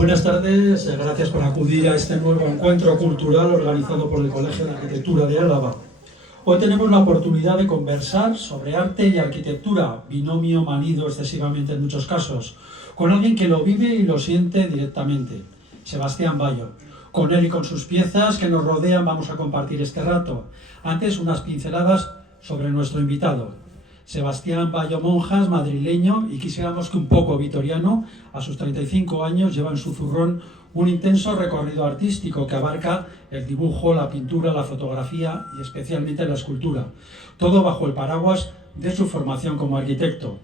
Buenas tardes, gracias por acudir a este nuevo encuentro cultural organizado por el Colegio de Arquitectura de Álava. Hoy tenemos la oportunidad de conversar sobre arte y arquitectura, binomio manido excesivamente en muchos casos, con alguien que lo vive y lo siente directamente, Sebastián Bayo. Con él y con sus piezas que nos rodean vamos a compartir este rato. Antes, unas pinceladas sobre nuestro invitado. Sebastián Bayo Monjas, madrileño y quisiéramos que un poco vitoriano, a sus 35 años lleva en su zurrón un intenso recorrido artístico que abarca el dibujo, la pintura, la fotografía y especialmente la escultura, todo bajo el paraguas de su formación como arquitecto.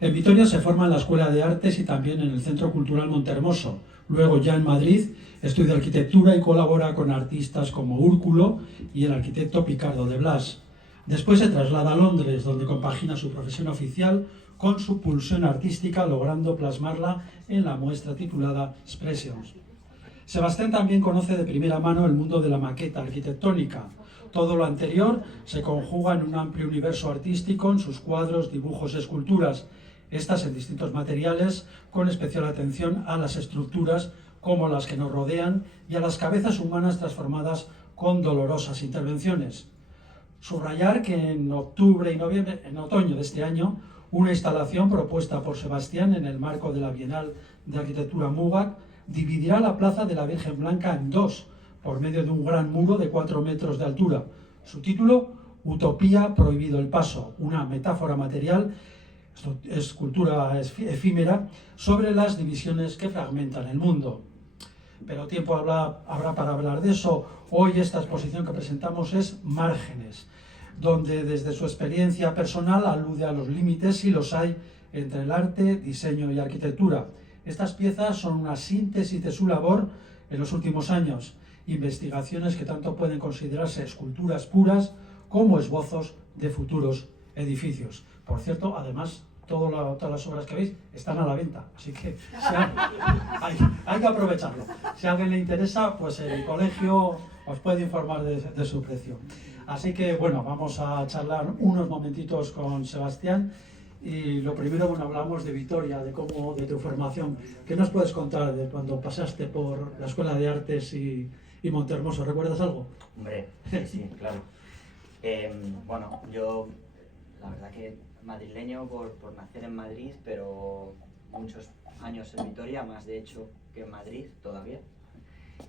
En Vitoria se forma en la Escuela de Artes y también en el Centro Cultural Montehermoso. Luego, ya en Madrid, estudia arquitectura y colabora con artistas como Úrculo y el arquitecto Picardo de Blas. Después se traslada a Londres, donde compagina su profesión oficial con su pulsión artística, logrando plasmarla en la muestra titulada Expressions. Sebastián también conoce de primera mano el mundo de la maqueta arquitectónica. Todo lo anterior se conjuga en un amplio universo artístico en sus cuadros, dibujos y esculturas, estas en distintos materiales, con especial atención a las estructuras como las que nos rodean y a las cabezas humanas transformadas con dolorosas intervenciones. Subrayar que en octubre y noviembre, en otoño de este año, una instalación propuesta por Sebastián en el marco de la Bienal de Arquitectura Mugac dividirá la Plaza de la Virgen Blanca en dos, por medio de un gran muro de 4 metros de altura. Su título, Utopía, prohibido el paso, una metáfora material, escultura efímera, sobre las divisiones que fragmentan el mundo. Pero tiempo habrá para hablar de eso. Hoy esta exposición que presentamos es Márgenes, donde desde su experiencia personal alude a los límites, si los hay, entre el arte, diseño y arquitectura. Estas piezas son una síntesis de su labor en los últimos años, investigaciones que tanto pueden considerarse esculturas puras como esbozos de futuros edificios. Por cierto, además, todas las obras que veis están a la venta, así que hay que aprovecharlo. Si a alguien le interesa, pues el colegio os puede informar de su precio. Así que, bueno, vamos a charlar unos momentitos con Sebastián. Y lo primero, bueno, hablamos de Vitoria, de tu formación. ¿Qué nos puedes contar de cuando pasaste por la Escuela de Artes y Montehermoso? ¿Recuerdas algo? Hombre, sí, claro. Bueno, yo, la verdad que madrileño por nacer en Madrid, pero muchos años en Vitoria, más de hecho que en Madrid todavía.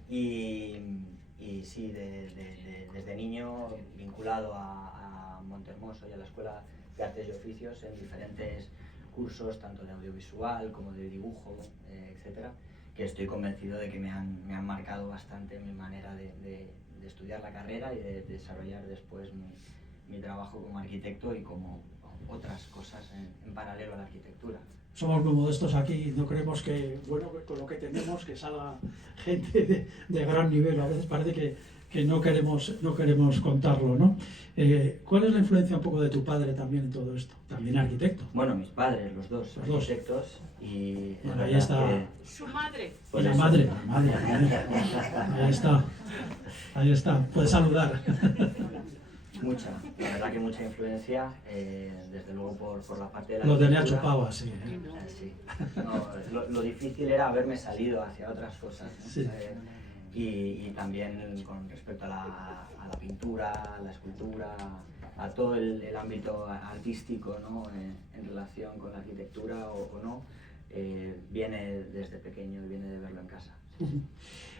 Y sí, desde niño vinculado a Montehermoso y a la Escuela de Artes y Oficios en diferentes cursos, tanto de audiovisual como de dibujo, etcétera, que estoy convencido de que me han marcado bastante mi manera de estudiar la carrera y de desarrollar después mi trabajo como arquitecto y como otras cosas en paralelo a la arquitectura. Somos muy modestos aquí, no creemos que, bueno, con lo que tenemos, que salga gente de gran nivel. A veces parece que no queremos contarlo, ¿no? ¿Cuál es la influencia un poco de tu padre también en todo esto? También arquitecto. Bueno, mis padres, los dos arquitectos. Y bueno, ahí está. Su madre. Pues la madre. Ahí está. Puedes saludar. Mucha, la verdad que mucha influencia, desde luego por la parte de la lo tenía arquitectura. chupado así. Sí. No, lo difícil era haberme salido hacia otras cosas, ¿no? Sí. Y también con respecto a la pintura, a la escultura, a todo el ámbito artístico, ¿no? En relación con la arquitectura o no, viene desde pequeño y viene de verlo en casa. Sí.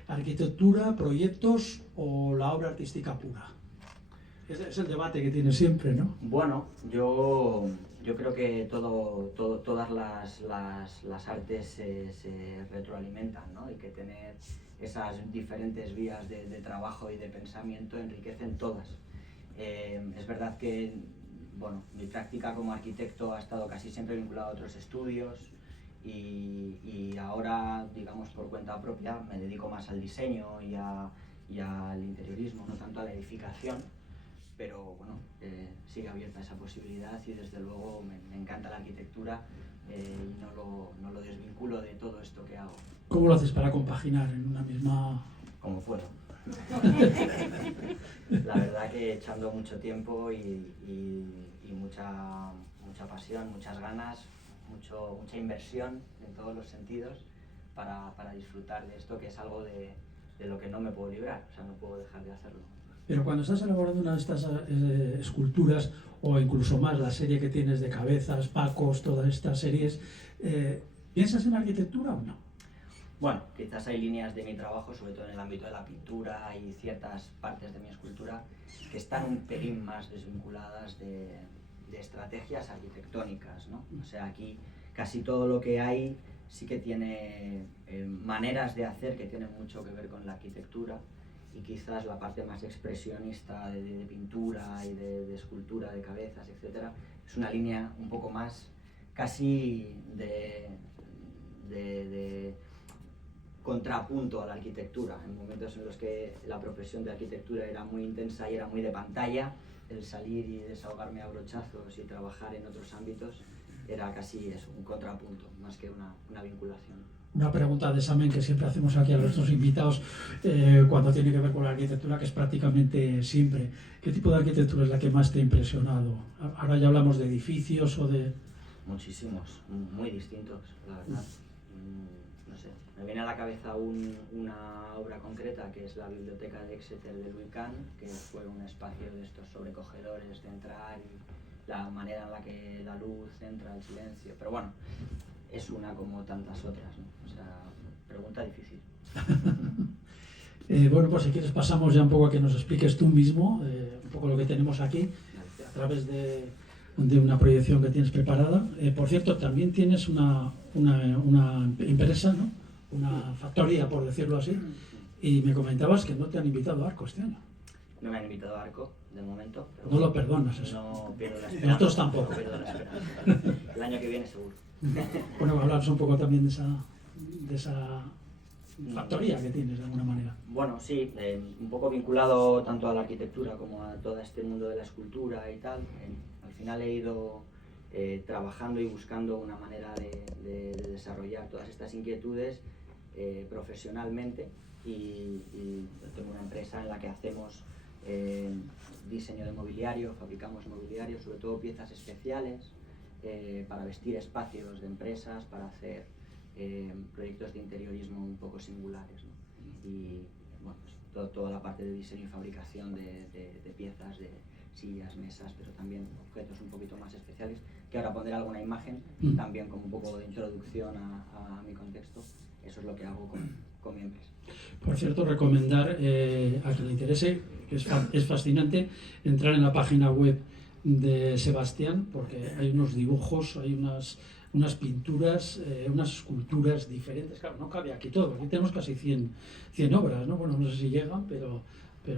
¿Arquitectura, proyectos o la obra artística pura? Es el debate que tiene siempre, ¿no? Bueno, yo creo que todas las artes se retroalimentan, ¿no? Y que tener esas diferentes vías de trabajo y de pensamiento enriquecen todas. Es verdad que, bueno, mi práctica como arquitecto ha estado casi siempre vinculada a otros estudios y ahora, digamos, por cuenta propia me dedico más al diseño y al interiorismo, no tanto a la edificación. Pero bueno, sigue abierta esa posibilidad y desde luego me encanta la arquitectura y no lo desvinculo de todo esto que hago. ¿Cómo lo haces para compaginar en una misma...? Como puedo. La verdad que echando mucho tiempo y mucha pasión, muchas ganas, mucha inversión en todos los sentidos para disfrutar de esto, que es algo de lo que no me puedo librar, o sea, no puedo dejar de hacerlo. Pero cuando estás elaborando una de estas esculturas, o incluso más la serie que tienes de cabezas, pacos, todas estas series, ¿piensas en arquitectura o no? Bueno, quizás hay líneas de mi trabajo, sobre todo en el ámbito de la pintura y ciertas partes de mi escultura, que están un pelín más desvinculadas de estrategias arquitectónicas, ¿no? O sea, aquí casi todo lo que hay sí que tiene maneras de hacer que tienen mucho que ver con la arquitectura, y quizás la parte más expresionista de pintura y de escultura de cabezas, etcétera, es una línea un poco más casi de contrapunto a la arquitectura. En momentos en los que la profesión de arquitectura era muy intensa y era muy de pantalla, el salir y desahogarme a brochazos y trabajar en otros ámbitos era casi eso, un contrapunto, más que una vinculación. Una pregunta de examen que siempre hacemos aquí a nuestros invitados cuando tiene que ver con la arquitectura, que es prácticamente siempre. ¿Qué tipo de arquitectura es la que más te ha impresionado? Ahora ya hablamos de edificios o de... Muchísimos, muy distintos, la verdad. No sé, me viene a la cabeza una obra concreta que es la biblioteca de Exeter de Louis Kahn, que fue un espacio de estos sobrecogedores de entrar y la manera en la que la luz entra, el silencio, pero bueno, es una como tantas otras, ¿no? O sea, pregunta difícil. Bueno, pues si quieres pasamos ya un poco a que nos expliques tú mismo un poco lo que tenemos aquí a través de una proyección que tienes preparada. Por cierto, también tienes una empresa, ¿no? Una factoría, por decirlo así, y me comentabas que no te han invitado a Arco este año. No me han invitado a Arco, de momento. Pero no lo perdonas eso. No pierdo la esperanza. Nosotros tampoco. No pierdo la esperanza. El año que viene seguro. Bueno, hablamos un poco también de esa factoría que tienes de alguna manera. Bueno, sí, un poco vinculado tanto a la arquitectura como a todo este mundo de la escultura y tal. Al final he ido trabajando y buscando una manera de desarrollar todas estas inquietudes profesionalmente, y tengo una empresa en la que hacemos diseño de mobiliario, fabricamos mobiliario, sobre todo piezas especiales para vestir espacios de empresas, para hacer proyectos de interiorismo un poco singulares, ¿no? Y bueno, pues toda la parte de diseño y fabricación de piezas, de sillas, mesas, pero también objetos un poquito más especiales, que ahora pondré alguna imagen también como un poco de introducción a mi contexto. Eso es lo que hago con mi empresa. Por cierto, recomendar a quien le interese, que es fascinante, entrar en la página web de Sebastián, porque hay unos dibujos, hay unas pinturas, unas esculturas diferentes. Claro, no cabe aquí todo, aquí tenemos casi 100 obras, ¿no? Bueno, no sé si llegan, pero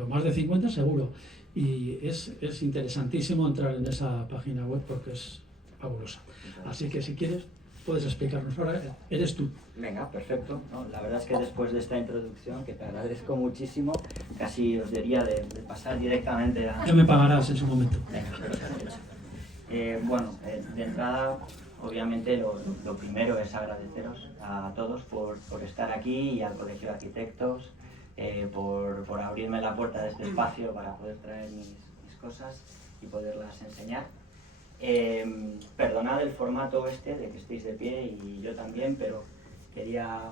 más de 50 seguro. Y es interesantísimo entrar en esa página web porque es fabulosa. Así que si quieres, puedes explicarnos. Ahora eres tú. Venga, perfecto. No, la verdad es que después de esta introducción, que te agradezco muchísimo, casi os diría de pasar directamente a... Ya me pagarás en su momento. Venga, perfecto. Bueno, de entrada, obviamente lo primero es agradeceros a todos por estar aquí, y al Colegio de Arquitectos por abrirme la puerta de este espacio para poder traer mis cosas y poderlas enseñar. Perdonad el formato de que estéis de pie y yo también, pero quería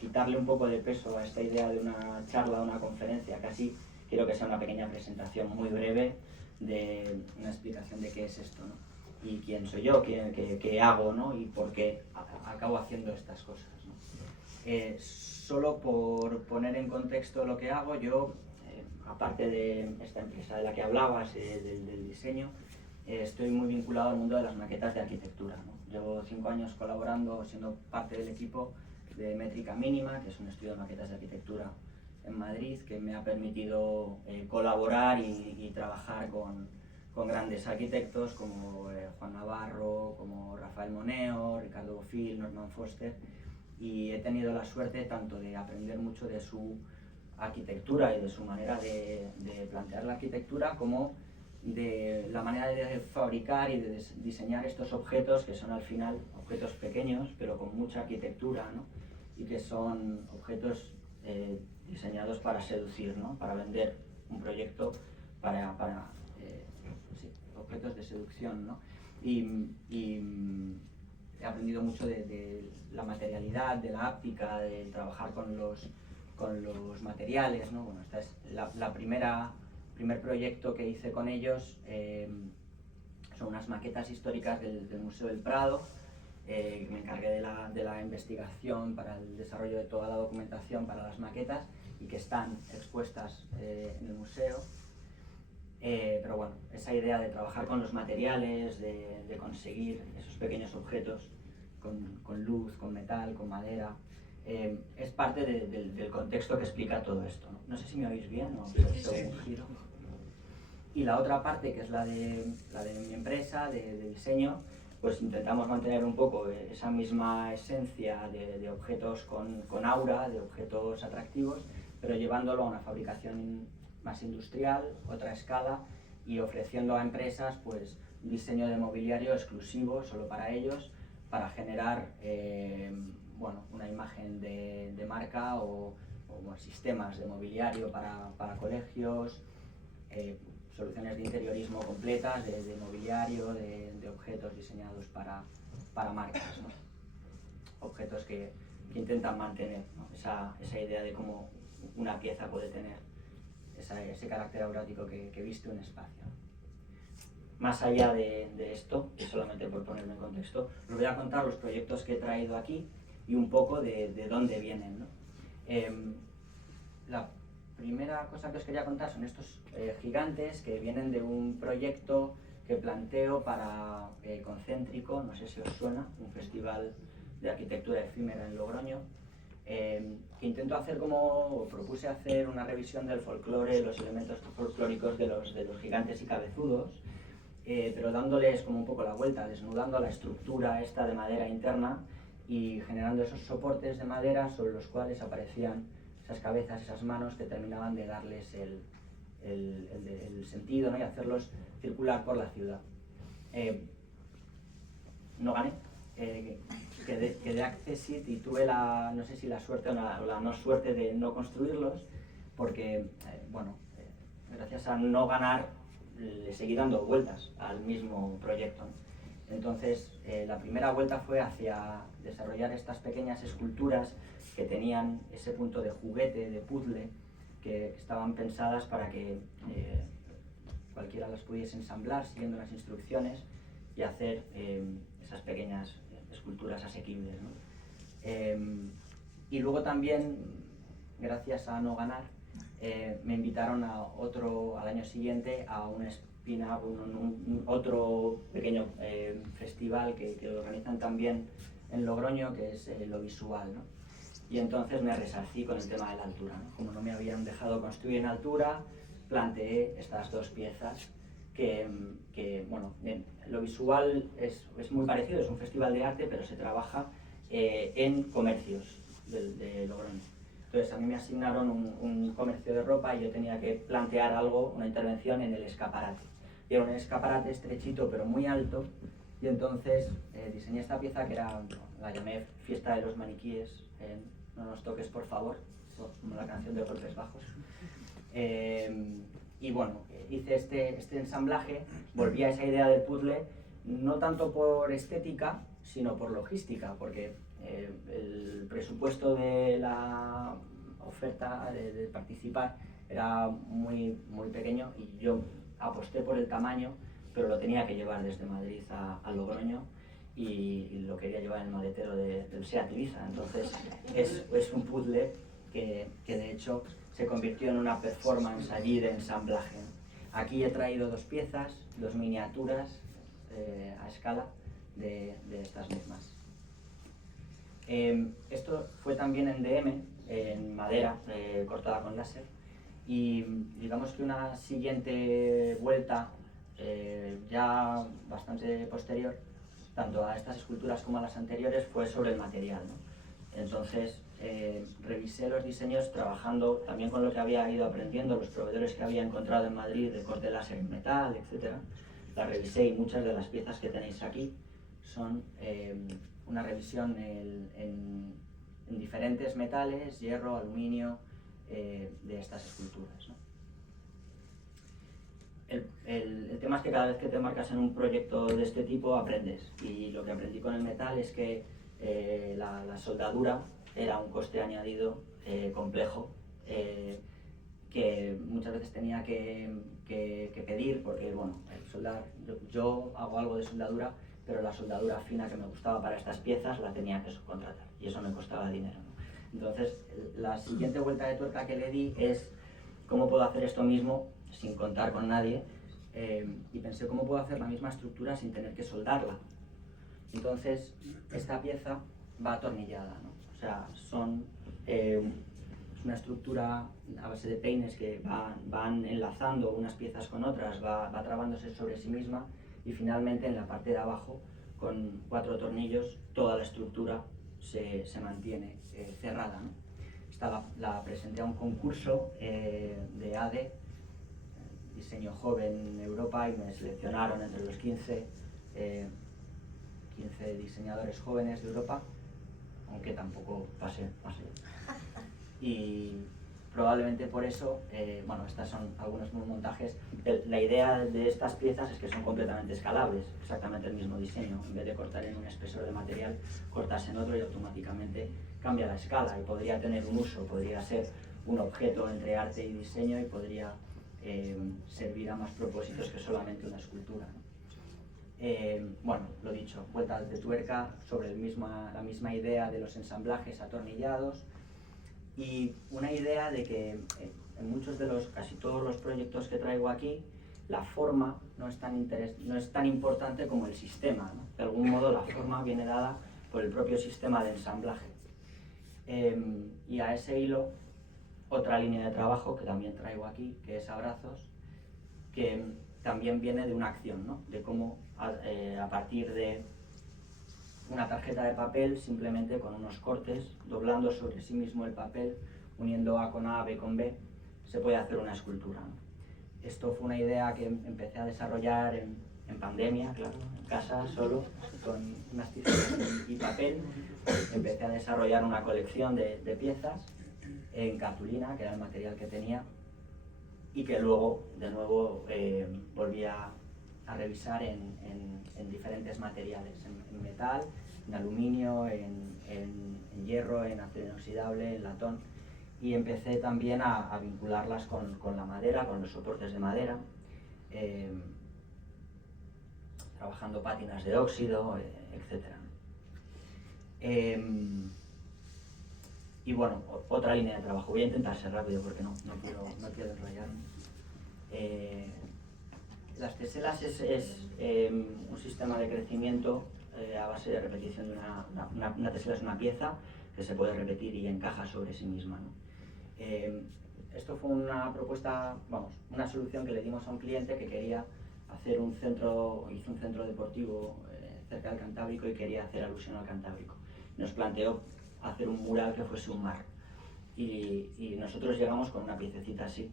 quitarle un poco de peso a esta idea de una charla, una conferencia. Casi quiero que sea una pequeña presentación muy breve de una explicación de qué es esto, ¿no? Y quién soy yo, qué hago, ¿no? Y por qué acabo haciendo estas cosas, ¿no? Solo por poner en contexto lo que hago, yo, aparte de esta empresa de la que hablabas, del diseño, estoy muy vinculado al mundo de las maquetas de arquitectura, ¿no? Llevo 5 años colaborando, siendo parte del equipo de Métrica Mínima, que es un estudio de maquetas de arquitectura en Madrid, que me ha permitido colaborar y trabajar con grandes arquitectos como Juan Navarro, como Rafael Moneo, Ricardo Bofill, Norman Foster, y he tenido la suerte tanto de aprender mucho de su arquitectura y de su manera de plantear la arquitectura, como de la manera de fabricar y de diseñar estos objetos, que son al final objetos pequeños pero con mucha arquitectura, ¿no? Y que son objetos diseñados para seducir, ¿no? Para vender un proyecto, sí, objetos de seducción, ¿no? Y he aprendido aprendido mucho de la materialidad, de la áptica, de trabajar con los materiales, ¿no? Bueno, esta es primer proyecto que hice con ellos. Son unas maquetas históricas del Museo del Prado. Me encargué de la investigación para el desarrollo de toda la documentación para las maquetas y que están expuestas en el museo. Pero bueno, esa idea de trabajar con los materiales, de conseguir esos pequeños objetos con luz, con metal, con madera, es parte del contexto que explica todo esto, ¿no? No sé si me oís bien o si un giro. Y la otra parte, que es la de mi empresa, de diseño, pues intentamos mantener un poco esa misma esencia de objetos con aura, de objetos atractivos, pero llevándolo a una fabricación más industrial, otra escala, y ofreciendo a empresas pues un diseño de mobiliario exclusivo solo para ellos, para generar bueno, una imagen de marca o sistemas de mobiliario para colegios, soluciones de interiorismo completas, de mobiliario, de objetos diseñados para marcas, ¿no? Objetos que intentan mantener, ¿no? esa idea de cómo una pieza puede tener ese carácter aurático que viste un espacio. Más allá de esto, y solamente por ponerme en contexto, os voy a contar los proyectos que he traído aquí y un poco de dónde vienen, ¿no? La primera cosa que os quería contar son estos gigantes que vienen de un proyecto que planteo para Concéntrico, no sé si os suena, un festival de arquitectura efímera en Logroño, que intento hacer propuse hacer una revisión del folclore, los elementos folclóricos de los gigantes y cabezudos, pero dándoles como un poco la vuelta, desnudando la estructura esta de madera interna y generando esos soportes de madera sobre los cuales aparecían esas cabezas, esas manos que terminaban de darles el sentido, ¿no? Y hacerlos circular por la ciudad. No gané, quedé accessit y tuve no sé si la suerte o la no suerte de no construirlos, porque, bueno, gracias a no ganar, le seguí dando vueltas al mismo proyecto, ¿no? Entonces, la primera vuelta fue hacia desarrollar estas pequeñas esculturas que tenían ese punto de juguete, de puzzle, que estaban pensadas para que cualquiera las pudiese ensamblar siguiendo las instrucciones y hacer esas pequeñas esculturas asequibles, ¿no? Y luego también, gracias a no ganar, me invitaron al año siguiente a un otro pequeño festival que lo organizan también en Logroño, que es Lo Visual, ¿no? Y entonces me resarcí con el tema de la altura, ¿no? Como no me habían dejado construir en altura, planteé estas dos piezas que bueno, Lo Visual es muy parecido, es un festival de arte, pero se trabaja en comercios de Logroño. Entonces a mí me asignaron un comercio de ropa y yo tenía que plantear algo, una intervención en el escaparate. Y era un escaparate estrechito pero muy alto, y entonces diseñé esta pieza que la llamé Fiesta de los Maniquíes, no nos toques por favor, como la canción de Golpes Bajos. Y bueno, hice este ensamblaje, volví a esa idea del puzzle, no tanto por estética, sino por logística, porque el presupuesto de la oferta de participar era muy pequeño y yo aposté por el tamaño, pero lo tenía que llevar desde Madrid a Logroño y lo quería llevar en el maletero del SEAT Ibiza. Entonces es un puzzle que de hecho se convirtió en una performance allí de ensamblaje. Aquí he traído dos piezas, dos miniaturas a escala de estas mismas. Esto fue también en DM, en madera cortada con láser, y digamos que una siguiente vuelta ya bastante posterior, tanto a estas esculturas como a las anteriores, fue sobre el material, ¿no? Entonces revisé los diseños trabajando también con lo que había ido aprendiendo, los proveedores que había encontrado en Madrid de corte láser en metal, etc. La revisé y muchas de las piezas que tenéis aquí son una revisión en diferentes metales, hierro, aluminio, de estas esculturas, ¿no? el tema es que cada vez que te marcas en un proyecto de este tipo aprendes, y lo que aprendí con el metal es que la soldadura era un coste añadido complejo, que muchas veces tenía que pedir, porque bueno, yo hago algo de soldadura, pero la soldadura fina que me gustaba para estas piezas la tenía que subcontratar, y eso me costaba dinero, ¿no? Entonces, la siguiente vuelta de tuerca que le di es cómo puedo hacer esto mismo sin contar con nadie, y pensé cómo puedo hacer la misma estructura sin tener que soldarla. Entonces, esta pieza va atornillada, ¿no? O sea, es una estructura a base de peines que van enlazando unas piezas con otras, va trabándose sobre sí misma, y finalmente en la parte de abajo, con 4 tornillos, toda la estructura se mantiene cerrada, ¿no? Esta la presenté a un concurso de ADE, diseño joven en Europa, y me seleccionaron entre los 15 diseñadores jóvenes de Europa, aunque tampoco pasé. Y probablemente por eso, bueno, estas son algunos montajes. La idea de estas piezas es que son completamente escalables, exactamente el mismo diseño. En vez de cortar en un espesor de material, cortas en otro y automáticamente cambia la escala, y podría tener un uso, podría ser un objeto entre arte y diseño, y podría servir a más propósitos que solamente una escultura, ¿no? Bueno, lo dicho, vueltas de tuerca sobre la misma idea de los ensamblajes atornillados, y una idea de que en casi todos los proyectos que traigo aquí, la forma no es tan importante como el sistema, ¿no? De algún modo la forma viene dada por el propio sistema de ensamblaje. Y a ese hilo, otra línea de trabajo que también traigo aquí, que es Abrazos, que también viene de una acción, ¿no? De cómo a partir de una tarjeta de papel, simplemente con unos cortes, doblando sobre sí mismo el papel, uniendo A con A, B con B, se puede hacer una escultura, ¿no? Esto fue una idea que empecé a desarrollar en pandemia, claro, en casa, solo, con unas tijeras y papel. Empecé a desarrollar una colección de piezas en cartulina, que era el material que tenía, y que luego, de nuevo, volví a revisar en diferentes materiales, en metal, en aluminio, en hierro, en acero inoxidable, en latón, y empecé también a vincularlas con la madera, con los soportes de madera, trabajando pátinas de óxido, etc. Y bueno, otra línea de trabajo. Voy a intentar ser rápido porque no quiero enrollarme. Las teselas es un sistema de crecimiento a base de repetición de una tesela. Es una pieza que se puede repetir y encaja sobre sí misma, ¿no? Esto fue una propuesta, una solución que le dimos a un cliente que quería hacer hizo un centro deportivo cerca del Cantábrico y quería hacer alusión al Cantábrico. Nos planteó hacer un mural que fuese un mar, y nosotros llegamos con una piececita así,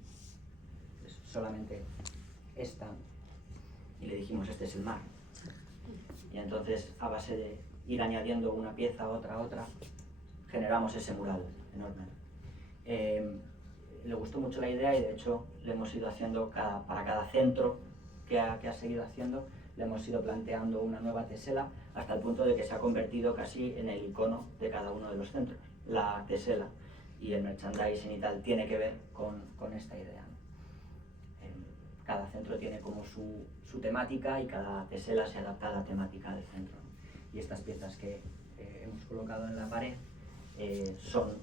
solamente esta, y le dijimos: este es el mar. Y entonces, a base de ir añadiendo una pieza, otra, generamos ese mural enorme. Le gustó mucho la idea, y de hecho le hemos ido haciendo para cada centro que ha seguido haciendo, le hemos ido planteando una nueva tesela, hasta el punto de que se ha convertido casi en el icono de cada uno de los centros. La tesela y el merchandising y tal tiene que ver con esta idea, ¿no? Cada centro tiene como su temática, y cada tesela se adapta a la temática del centro, ¿no? Y estas piezas que hemos colocado en la pared son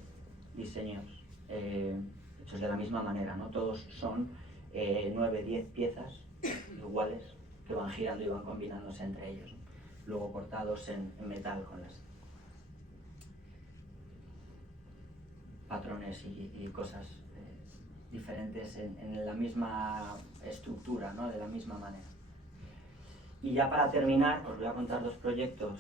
diseños hechos de la misma manera, ¿no? Todos son 9, 10 piezas iguales que van girando y van combinándose entre ellos, ¿no? Luego cortados en metal con las patrones y cosas diferentes en la misma estructura, ¿no? De la misma manera. Y ya para terminar, os voy a contar 2 proyectos,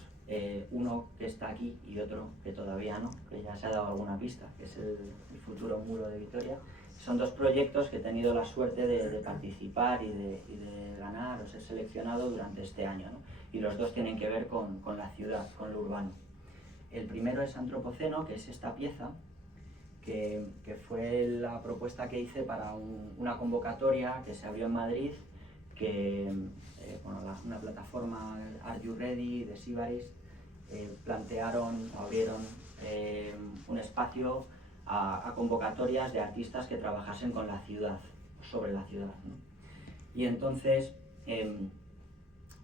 uno que está aquí y otro que todavía no, que ya se ha dado alguna pista, que es el futuro muro de Vitoria. Son 2 proyectos que he tenido la suerte de participar y de ganar o ser seleccionado durante este año, ¿no? Y los 2 tienen que ver con la ciudad, con lo urbano. El primero es Antropoceno, que es esta pieza, que fue la propuesta que hice para una convocatoria que se abrió en Madrid que una plataforma Are You Ready de Sibaris abrieron un espacio a convocatorias de artistas que trabajasen con la ciudad, sobre la ciudad, ¿no? Y entonces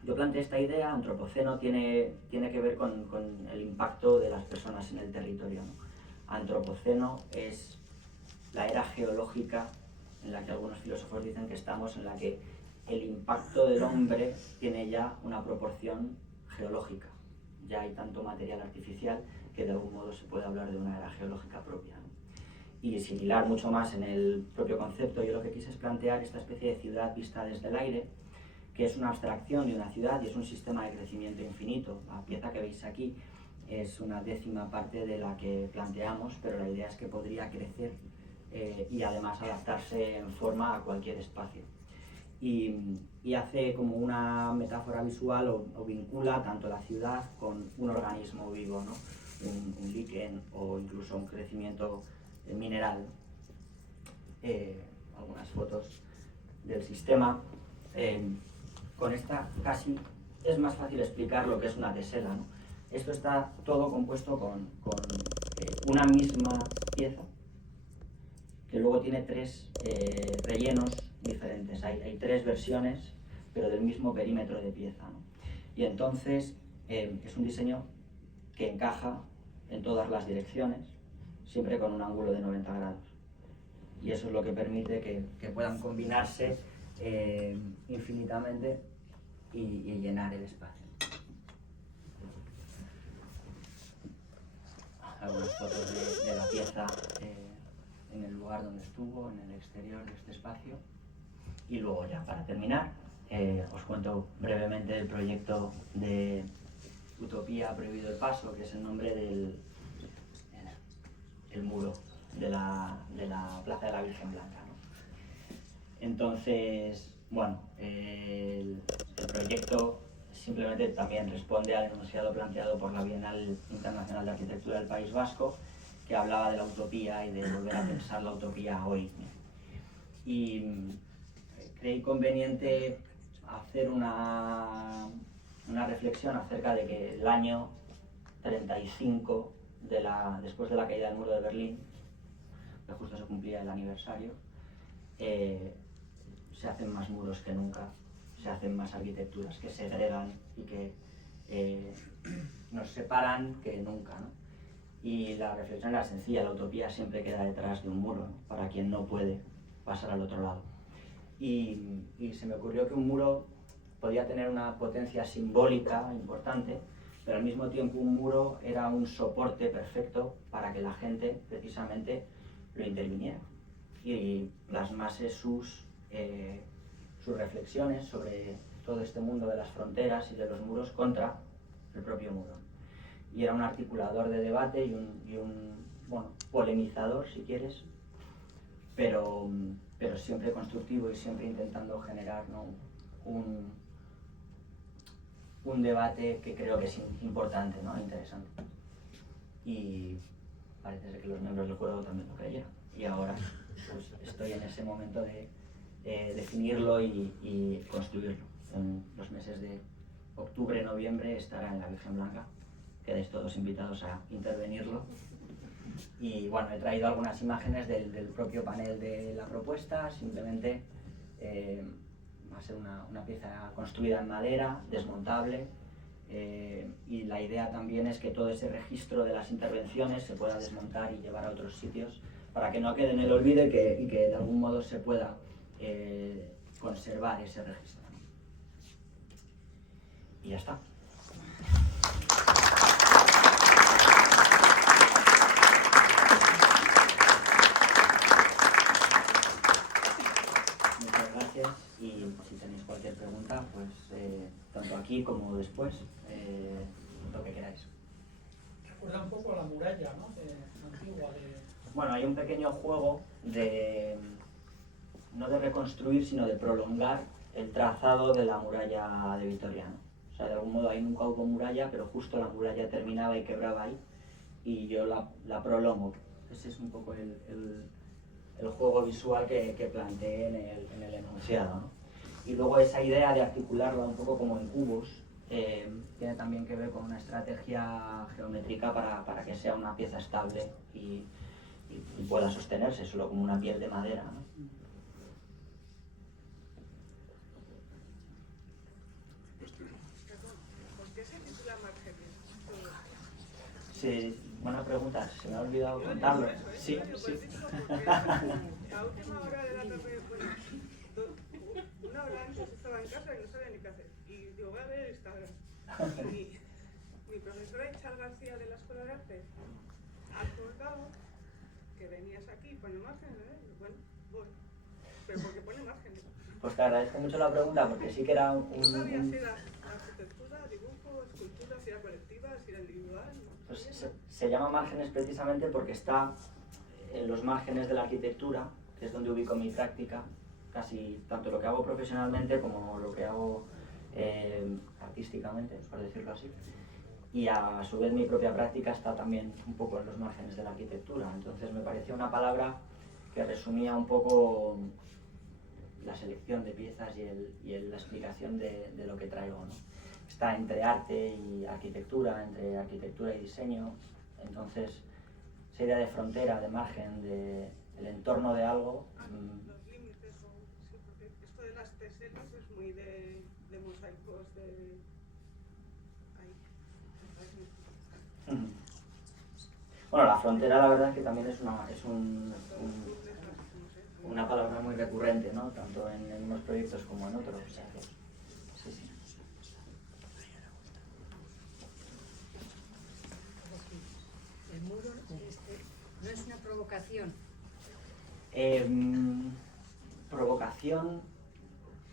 yo planteé esta idea. Antropoceno tiene que ver con el impacto de las personas en el territorio, ¿no? Antropoceno es la era geológica en la que algunos filósofos dicen que estamos, en la que el impacto del hombre tiene ya una proporción geológica. Ya hay tanto material artificial que de algún modo se puede hablar de una era geológica propia, ¿no? Y similar mucho más en el propio concepto, yo lo que quise es plantear esta especie de ciudad vista desde el aire, que es una abstracción de una ciudad y es un sistema de crecimiento infinito. La pieza que veis aquí es una 10ª parte de la que planteamos, pero la idea es que podría crecer y además adaptarse en forma a cualquier espacio. Y hace como una metáfora visual o vincula tanto la ciudad con un organismo vivo, ¿no? Un líquen o incluso un crecimiento mineral. Algunas fotos del sistema. Con esta casi es más fácil explicar lo que es una tesela, ¿no? Esto está todo compuesto con una misma pieza, que luego tiene 3 rellenos diferentes. Hay 3 versiones, pero del mismo perímetro de pieza, ¿no? Y entonces es un diseño que encaja en todas las direcciones, siempre con un ángulo de 90 grados. Y eso es lo que permite que puedan combinarse infinitamente y llenar el espacio. Algunas fotos de la pieza en el lugar donde estuvo, en el exterior de este espacio. Y luego ya para terminar, os cuento brevemente el proyecto de Utopía Prohibido el Paso, que es el nombre del muro de la Plaza de la Virgen Blanca, ¿no? Entonces, bueno, el proyecto simplemente también responde al enunciado planteado por la Bienal Internacional de Arquitectura del País Vasco, que hablaba de la utopía y de volver a pensar la utopía hoy, ¿no? Y creí conveniente hacer una reflexión acerca de que el año 35 después de la caída del muro de Berlín, que justo se cumplía el aniversario, se hacen más muros que nunca, se hacen más arquitecturas que segregan y que nos separan que nunca, ¿no? Y la reflexión era sencilla: la utopía siempre queda detrás de un muro, ¿no? Para quien no puede pasar al otro lado. Y se me ocurrió que un muro podía tener una potencia simbólica importante, pero al mismo tiempo un muro era un soporte perfecto para que la gente precisamente lo interviniera y plasmase sus reflexiones sobre todo este mundo de las fronteras y de los muros contra el propio muro. Y era un articulador de debate y un bueno, polemizador, si quieres, pero siempre constructivo y siempre intentando generar, ¿no?, un debate que creo que es importante, ¿no?, interesante. Y parece ser que los miembros del jurado también lo creyeron. Y ahora pues, estoy en ese momento de definirlo y construirlo. En los meses de octubre, noviembre estará en la Virgen Blanca. Quedáis todos invitados a intervenirlo. Y bueno, he traído algunas imágenes del propio panel de la propuesta. Simplemente va a ser una pieza construida en madera, desmontable, y la idea también es que todo ese registro de las intervenciones se pueda desmontar y llevar a otros sitios para que no quede en el olvido y que de algún modo se pueda conservar ese registro. Y ya está. Muchas gracias, y si tenéis cualquier pregunta, pues tanto aquí como después, lo que queráis. Recuerda un poco a la muralla, ¿no?, antigua. Bueno, hay un pequeño juego no de reconstruir, sino de prolongar el trazado de la muralla de Vitoria, ¿no? O sea, de algún modo ahí nunca hubo muralla, pero justo la muralla terminaba y quebraba ahí, y yo la prolongo. Ese es un poco el juego visual que planteé en el enunciado, ¿no? Y luego esa idea de articularla un poco como en cubos tiene también que ver con una estrategia geométrica para que sea una pieza estable y pueda sostenerse solo como una piel de madera, ¿no? ¿Por qué se titula Márgenes? Sí, buena pregunta, se me ha olvidado contarlo. Sí, sí. La última hora de la tarde, bueno, una hora antes estaba en casa y no sabía ni qué hacer. Y digo, voy a ver Instagram. Y mi profesora Ichal García de la Escuela de Arte ha colgado que venías aquí y pone márgenes, ¿eh? Bueno, voy. Pero ¿por qué pone márgenes? Pues te agradezco mucho la pregunta porque sí que era No sabía si era arquitectura, dibujo, escultura, si era colectiva, si era individual. No pues sabía. se llama márgenes precisamente porque está en los márgenes de la arquitectura, que es donde ubico mi práctica, casi tanto lo que hago profesionalmente como lo que hago artísticamente, por decirlo así. Y a su vez mi propia práctica está también un poco en los márgenes de la arquitectura. Entonces me pareció una palabra que resumía un poco la selección de piezas y la explicación de lo que traigo, ¿no? Está entre arte y arquitectura, entre arquitectura y diseño. Entonces, esa idea de frontera, de margen, del entorno de algo. Los límites, sí, porque esto de las teselas es muy de mosaicos, de... Ahí. Bueno, la frontera la verdad es que también es una palabra muy recurrente, ¿no? Tanto en unos proyectos como en otros. O sea que, sí, sí. El muro no es una provocación. Provocación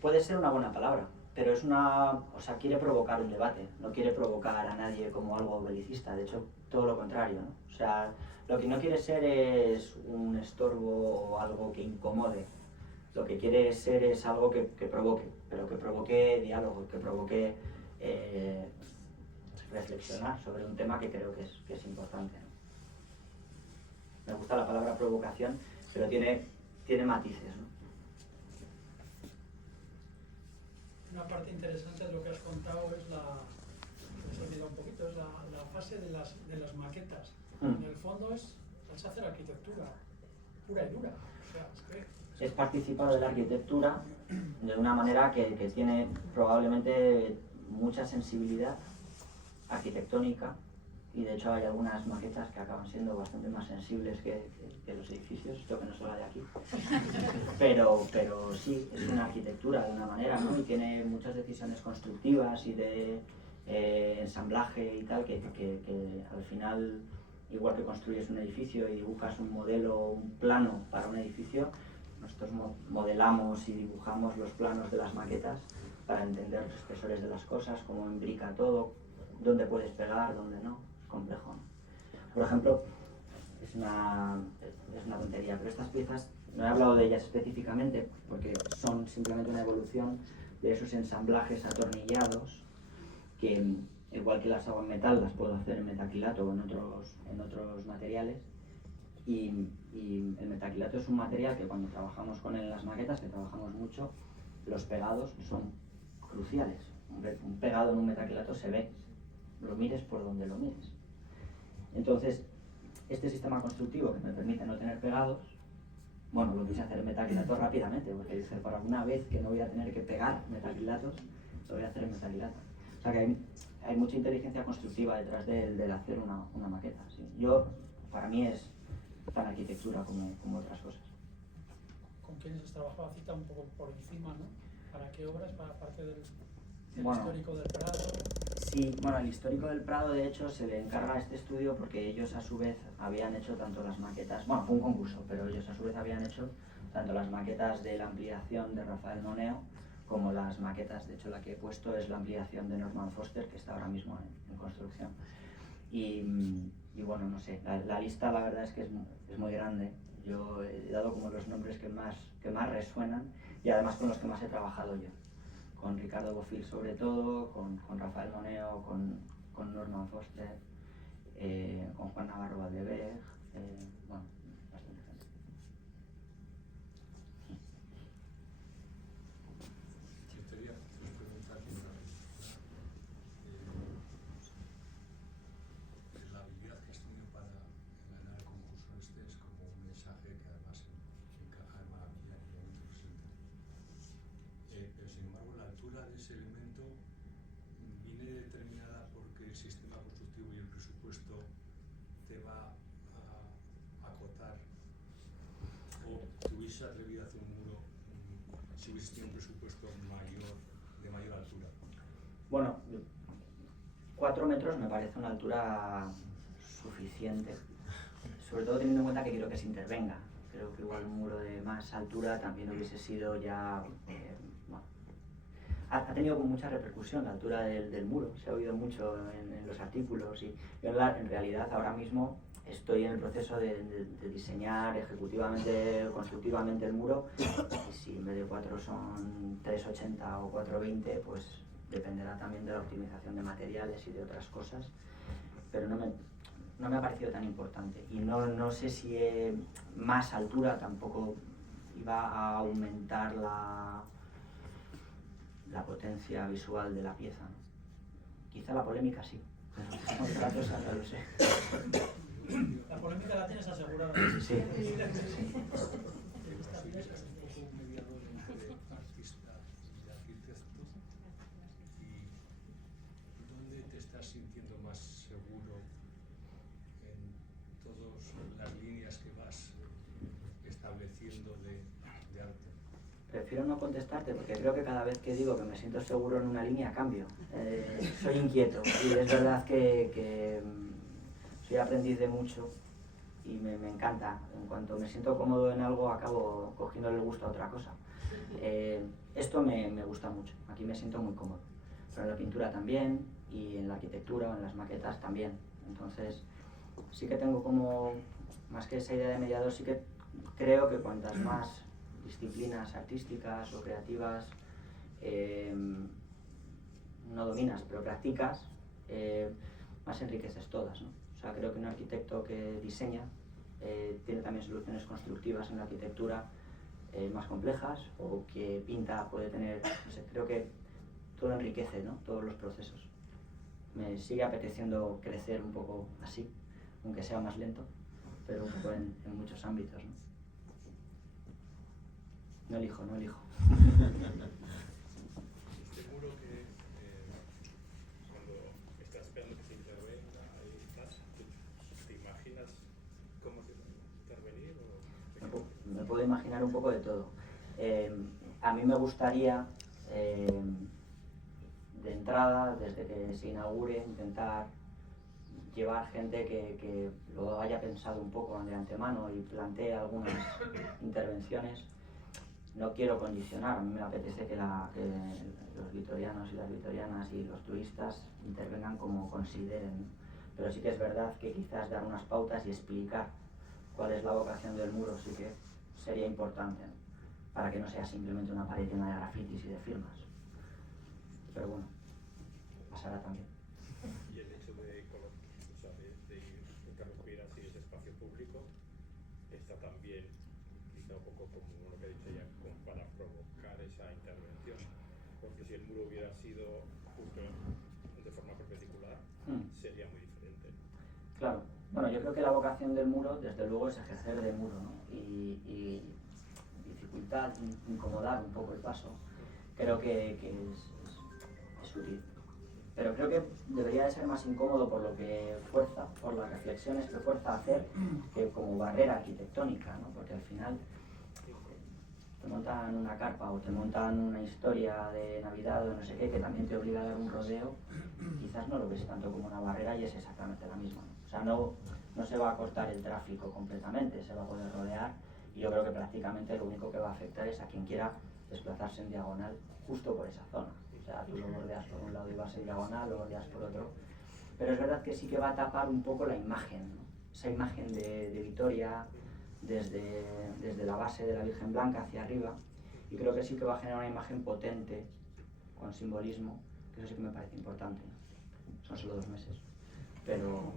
puede ser una buena palabra, pero es o sea, quiere provocar un debate, no quiere provocar a nadie como algo belicista, de hecho, todo lo contrario, ¿no? O sea, lo que no quiere ser es un estorbo o algo que incomode, lo que quiere ser es algo que provoque, pero que provoque diálogo, que provoque reflexionar sobre un tema que creo que es importante, ¿no? Me gusta la palabra provocación, pero tiene matices, ¿no? Una parte interesante de lo que has contado es la fase de las maquetas. En el fondo es hacer arquitectura pura y dura. O sea, es participar de la arquitectura de una manera que tiene probablemente mucha sensibilidad arquitectónica, y de hecho hay algunas maquetas que acaban siendo bastante más sensibles que los edificios, esto que no se va de aquí. Pero sí, es una arquitectura de una manera, ¿no? Y tiene muchas decisiones constructivas y de ensamblaje y tal, que al final, igual que construyes un edificio y dibujas un modelo, un plano para un edificio, nosotros modelamos y dibujamos los planos de las maquetas para entender los espesores de las cosas, cómo imbrica todo, dónde puedes pegar, dónde no. Es complejo, ¿no? Por ejemplo, es una tontería, pero estas piezas, no he hablado de ellas específicamente porque son simplemente una evolución de esos ensamblajes atornillados que, igual que las hago en metal, las puedo hacer en metacrilato o en otros materiales. Y el metacrilato es un material que cuando trabajamos con él en las maquetas, que trabajamos mucho, los pegados son cruciales. Un pegado en un metacrilato se ve, lo mires por donde lo mires. Entonces, este sistema constructivo que me permite no tener pegados, bueno, lo quise hacer en metacrilato rápidamente, porque dije, para una vez que no voy a tener que pegar metacrilatos, lo voy a hacer en metacrilato. O sea que hay mucha inteligencia constructiva detrás del hacer una maqueta. ¿Sí? Para mí es tan arquitectura como otras cosas. ¿Con quiénes has trabajado? Cita un poco por encima, ¿no? ¿Para qué obras? ¿Para parte del histórico del Prado? Sí, bueno, el histórico del Prado de hecho se le encarga este estudio porque ellos a su vez habían hecho tanto las maquetas, bueno, fue un concurso, pero ellos a su vez habían hecho tanto las maquetas de la ampliación de Rafael Moneo como las maquetas, de hecho la que he puesto es la ampliación de Norman Foster, que está ahora mismo en construcción. Y bueno, no sé, la lista la verdad es que es muy grande. Yo he dado como los nombres que más resuenan y además con los que más he trabajado yo. Con Ricardo Bofill sobre todo, con Rafael Moneo, con Norman Foster, con Juan Navarro Valdevej, bueno, bastante gente. 4 metros me parece una altura suficiente, sobre todo teniendo en cuenta que quiero que se intervenga. Creo que igual un muro de más altura también hubiese sido ya... bueno, ha tenido mucha repercusión la altura del muro, se ha oído mucho en los artículos y yo en realidad ahora mismo estoy en el proceso de diseñar ejecutivamente, constructivamente el muro, y si en vez de 4 son 3,80 o 4,20, pues dependerá también de la optimización de materiales y de otras cosas, pero no me ha parecido tan importante. Y no sé si más altura tampoco iba a aumentar la potencia visual de la pieza, ¿no? Quizá la polémica sí, pero otra cosa no lo sé. La polémica la tienes asegurada. Sí. Sí. Estás un poco un mediador entre artistas y arquitectos, y ¿dónde te estás sintiendo más seguro en todas las líneas que vas estableciendo de arte? Prefiero no contestarte porque creo que cada vez que digo que me siento seguro en una línea cambio. Soy inquieto y es verdad que soy aprendiz de mucho y me encanta. En cuanto me siento cómodo en algo acabo cogiéndole el gusto a otra cosa. Esto me gusta mucho, aquí me siento muy cómodo, pero en la pintura también y en la arquitectura o en las maquetas también. Entonces sí que tengo como, más que esa idea de mediador, sí que creo que cuantas más disciplinas artísticas o creativas no dominas pero practicas, más enriqueces todas, ¿no? O sea, creo que un arquitecto que diseña tiene también soluciones constructivas en la arquitectura más complejas, o que pinta puede tener, no sé, creo que todo enriquece, ¿no? Todos los procesos. Me sigue apeteciendo crecer un poco así, aunque sea más lento, pero un poco en muchos ámbitos, ¿no? No elijo. Este muro que cuando estás esperando que se intervenga y más, ¿te imaginas cómo se va a intervenir? Me puedo imaginar un poco de todo. A mí me gustaría, de entrada, desde que se inaugure, intentar llevar gente que lo haya pensado un poco de antemano y plantee algunas intervenciones. No quiero condicionar, a mí me apetece que los vitorianos y las vitorianas y los turistas intervengan como consideren, pero sí que es verdad que quizás dar unas pautas y explicar cuál es la vocación del muro sí que sería importante, ¿no? Para que no sea simplemente una pared llena de grafitis y de firmas. Pero bueno, pasará también. Y el hecho de interrumpir así ese espacio público está también quizá un poco como lo que he dicho ya, como para provocar esa intervención, porque si el muro hubiera sido justo de forma perpendicular sería muy diferente. Claro, bueno, yo creo que la vocación del muro desde luego es ejercer de muro, ¿no? Y dificultar, incomodar un poco el paso, creo que es útil. Pero creo que debería de ser más incómodo por lo que fuerza, por las reflexiones que fuerza a hacer, que como barrera arquitectónica, ¿no? Porque al final te montan una carpa o te montan una historia de Navidad o no sé qué, que también te obliga a dar un rodeo, quizás no lo ves tanto como una barrera y es exactamente la misma, ¿no? O sea, no se va a cortar el tráfico completamente, se va a poder rodear, y yo creo que prácticamente lo único que va a afectar es a quien quiera desplazarse en diagonal justo por esa zona. O sea, tú lo bordeas por un lado y vas en diagonal, lo bordeas por otro. Pero es verdad que sí que va a tapar un poco la imagen, ¿no? Esa imagen de Vitoria desde la base de la Virgen Blanca hacia arriba. Y creo que sí que va a generar una imagen potente, con simbolismo, que eso sí que me parece importante, ¿no? Son solo 2 meses. Pero...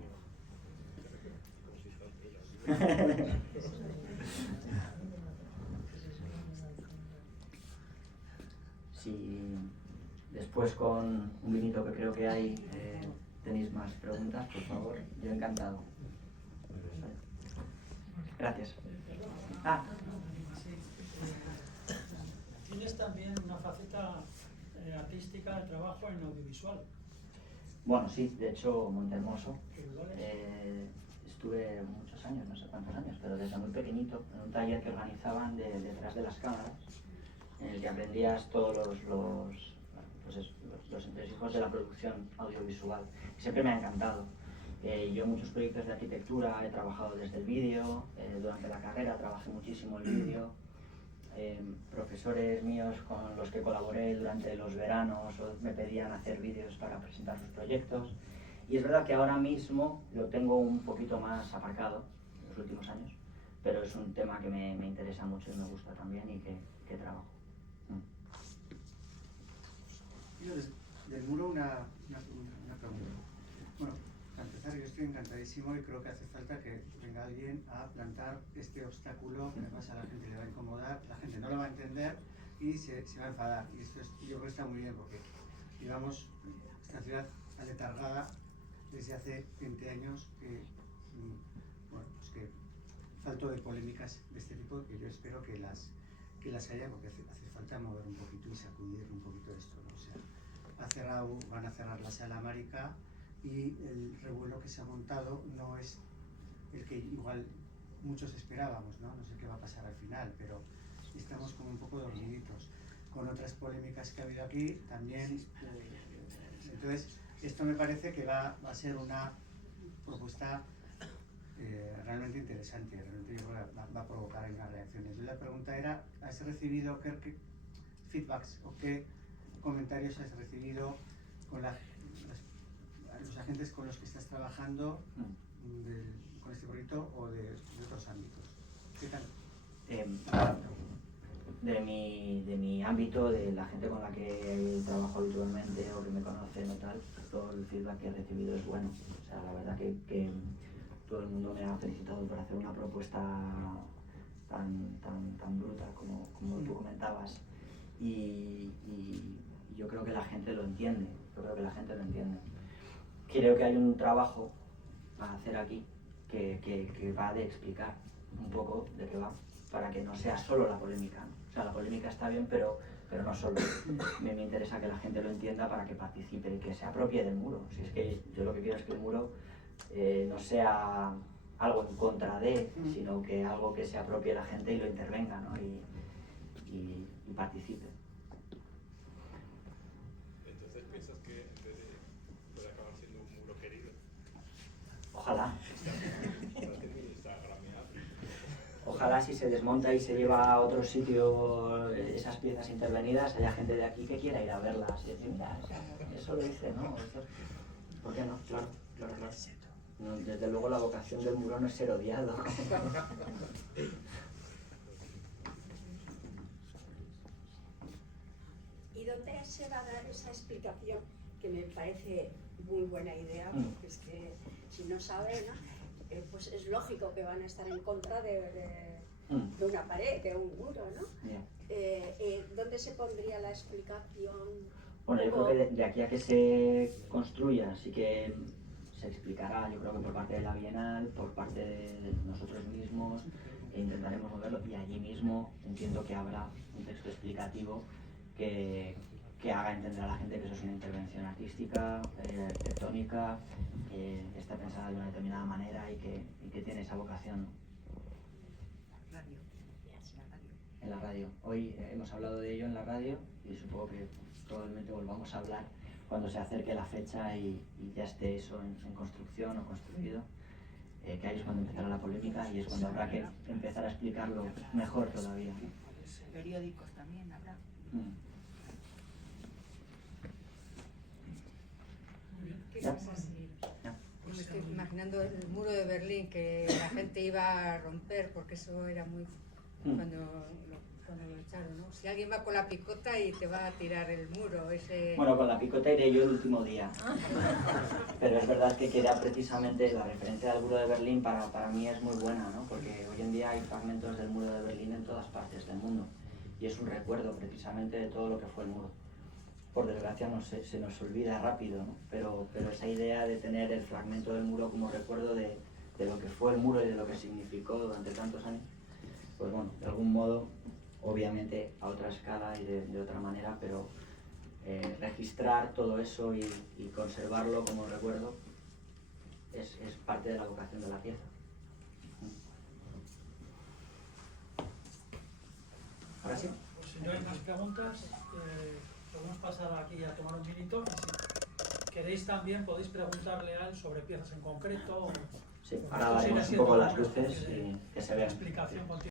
Si después con un vinito que creo que hay tenéis más preguntas, por favor, yo encantado. Gracias. Tienes también una faceta artística de trabajo en audiovisual. Bueno, sí, de hecho, Montehermoso. Estuve muchos años, no sé cuántos años, pero desde muy pequeñito, en un taller que organizaban detrás de las cámaras, en el que aprendías todos pues los entresijos de la producción audiovisual. Siempre me ha encantado. Yo en muchos proyectos de arquitectura he trabajado desde el vídeo, durante la carrera trabajé muchísimo el vídeo. Profesores míos con los que colaboré durante los veranos me pedían hacer vídeos para presentar sus proyectos. Y es verdad que ahora mismo lo tengo un poquito más aparcado en los últimos años, pero es un tema que me interesa mucho y me gusta también y que trabajo. Yo del muro una pregunta. Bueno, para empezar, yo estoy encantadísimo y creo que hace falta que venga alguien a plantar este obstáculo que además a la gente le va a incomodar, la gente no lo va a entender y se va a enfadar. Y esto yo creo que está muy bien porque, digamos, esta ciudad aletargada desde hace 20 años que, bueno, pues que falto de polémicas de este tipo, que yo espero que las haya, porque hace falta mover un poquito y sacudir un poquito esto, ¿no? O sea, van a cerrar la sala Marica y el revuelo que se ha montado no es el que igual muchos esperábamos, ¿no? No sé qué va a pasar al final, pero estamos como un poco dormiditos. Con otras polémicas que ha habido aquí también, entonces esto me parece que va a ser una propuesta realmente interesante, realmente yo creo que va a provocar ahí unas reacciones. Entonces la pregunta era, ¿has recibido qué feedbacks o qué comentarios has recibido con los agentes con los que estás trabajando con este proyecto o de otros ámbitos? ¿Qué tal? De mi ámbito, de la gente con la que trabajo habitualmente o que me conocen o tal, todo el feedback que he recibido es bueno. O sea, la verdad que todo el mundo me ha felicitado por hacer una propuesta tan bruta como tú comentabas. Y yo creo que la gente lo entiende. Creo que hay un trabajo a hacer aquí que va de explicar un poco de qué va, para que no sea solo la polémica, ¿no? O sea, la polémica está bien, pero no solo. Me interesa que la gente lo entienda para que participe y que se apropie del muro. Si es que yo lo que quiero es que el muro no sea algo en contra de, sino que algo que se apropie la gente y lo intervenga, ¿no? y participe. Entonces, ¿piensas que en vez de puede acabar siendo un muro querido? Ojalá. Instagramiado. Ojalá si se desmonta y se lleva a otro sitio esas piezas intervenidas, haya gente de aquí que quiera ir a verlas y decir, mira, eso lo hice, ¿no? ¿Por qué no? Claro. No, desde luego la vocación del muro no es ser odiado. ¿Y dónde se va a dar esa explicación? Que me parece muy buena idea, porque es que si no saben, pues es lógico que van a estar en contra de una pared, de un muro, ¿no? ¿Dónde se pondría la explicación? Bueno, yo creo que de aquí a que se construya, sí que se explicará, yo creo que por parte de la Bienal, por parte de nosotros mismos, e intentaremos moverlo, y allí mismo entiendo que habrá un texto explicativo que haga entender a la gente que eso es una intervención artística, arquitectónica, que está pensada de una determinada manera y que tiene esa vocación, ¿no? En la radio. Hoy hemos hablado de ello en la radio y supongo que probablemente volvamos a hablar cuando se acerque la fecha y ya esté eso en construcción o construido, que ahí es cuando empezará la polémica y es cuando habrá que empezar a explicarlo mejor todavía. Periódicos también habrá. ¿Qué pasa si? Yo me estoy imaginando el muro de Berlín que la gente iba a romper porque eso era muy... cuando lo echaron, ¿no? Si alguien va con la picota y te va a tirar el muro, ese... Bueno, con la picota iré yo el último día. Pero es verdad que queda precisamente la referencia del muro de Berlín para mí es muy buena, ¿no? Porque hoy en día hay fragmentos del muro de Berlín en todas partes del mundo. Y es un recuerdo precisamente de todo lo que fue el muro. Por desgracia se nos olvida rápido, ¿no? Pero esa idea de tener el fragmento del muro como recuerdo de lo que fue el muro y de lo que significó durante tantos años, pues bueno, de algún modo, obviamente a otra escala y de otra manera, pero registrar todo eso y conservarlo como recuerdo es parte de la vocación de la pieza. Ahora sí. Pues si no hay más preguntas, podemos pasar aquí a tomar un vinito y si queréis también podéis preguntarle a él sobre piezas en concreto. Sí, Porque ahora esto sigue haremos un siendo poco las una especie luces de y que se vean. explicación continua.